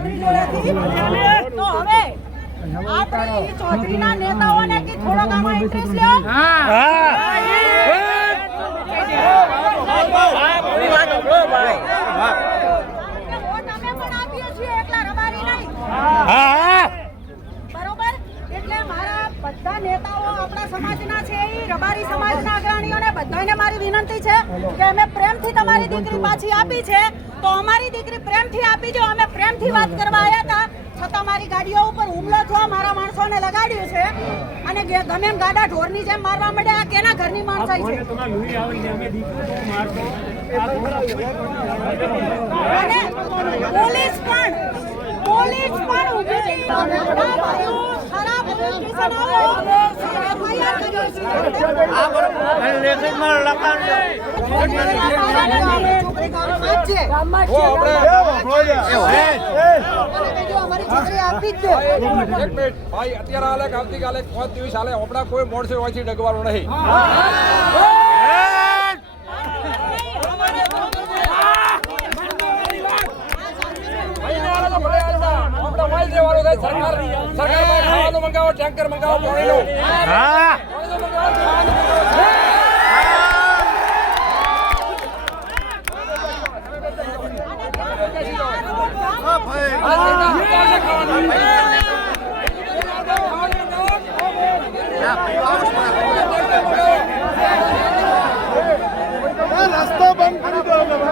ચૌધરી જોડેથી તો હવે આપણે ઈ ચૌધરીના નેતાઓને કે થોડોક આમાં ઇન્ટરેસ્ટ લ્યો બધા નેતાઓ આપણા સમાજના છે એ રબારી સમાજના અગ્રણીઓને બધાને મારી વિનંતી છે કે અમે પ્રેમથી તમારી દીકરી પાછી આપી છે તો અમારી દીકરી પ્રેમથી આપી જો અમે પ્રેમથી વાત કરવા આવ્યા હતા છતાં મારી ગાડીઓ ઉપર હુમલો થયો મારા માણસોને લગાડ્યું છે અને ગમે એમ ગાડા ઢોરની જેમ મારવા માંડ્યા આ કેના ઘરની માણસાઈ છે અને પોલીસ પણ ઊભી છે ખરાબ સ્ટેશન આવો એફઆઈઆર કર્યો છે આ બરોબર લેખિતમાં લખાણ ભાઈ અત્યારે હાલે આવતીકાલે 5 દિવસ હાલે આપણા કોઈ મોડસે હોયથી ડગવાનું નહીં સરકાર મંગાવો ટેન્કર મંગાવો રસ્તો બંધ કરી દો